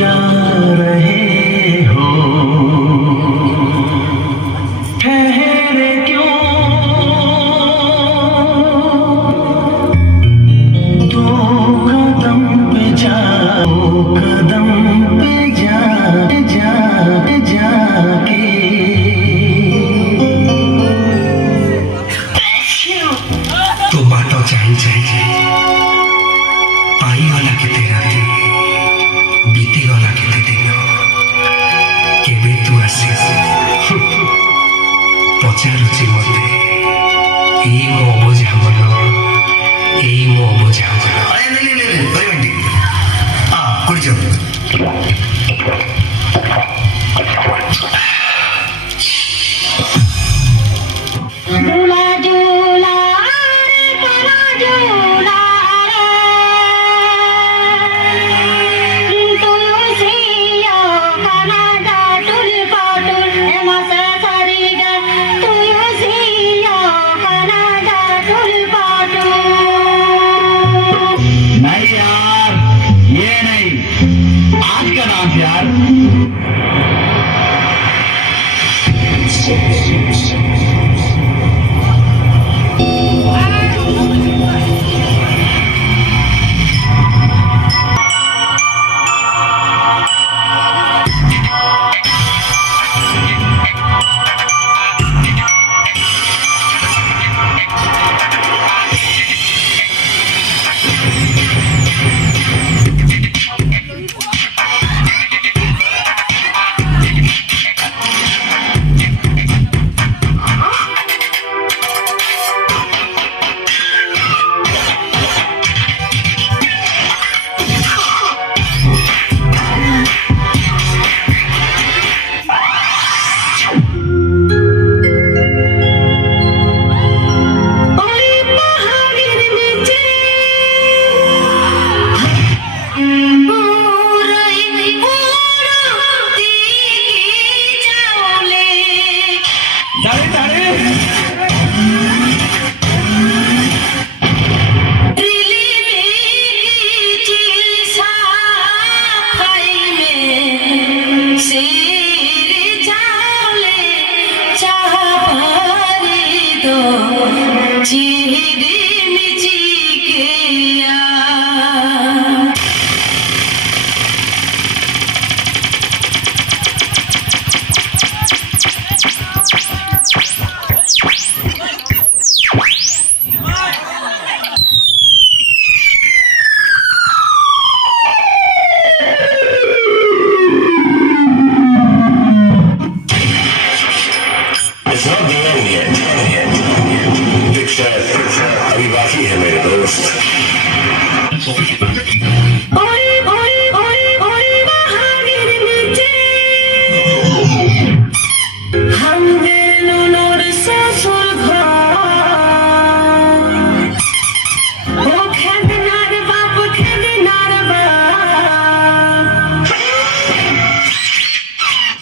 जा रहे हो, ठहरे क्यों, दो कदम पे जाओ, कदम पे जाके तो बाटो जाई जाई पाईगला केते राति बीतीगला केते दिन केबे तू आसी पचारुची मते एई मो अबुझा मन एई मो अबुझा मन अरे ले मिनट कुड़ी झूला झूला रे करा झूला रे तुलसियो कनाडा टुल पाटुल मस सरिगा तुलसियो कनाडा टुल पाटुल नहीं यार, ये नहीं, आज का नाम यार। It's not the end yet. Picture अभी बाकी है मेरे दोस्त।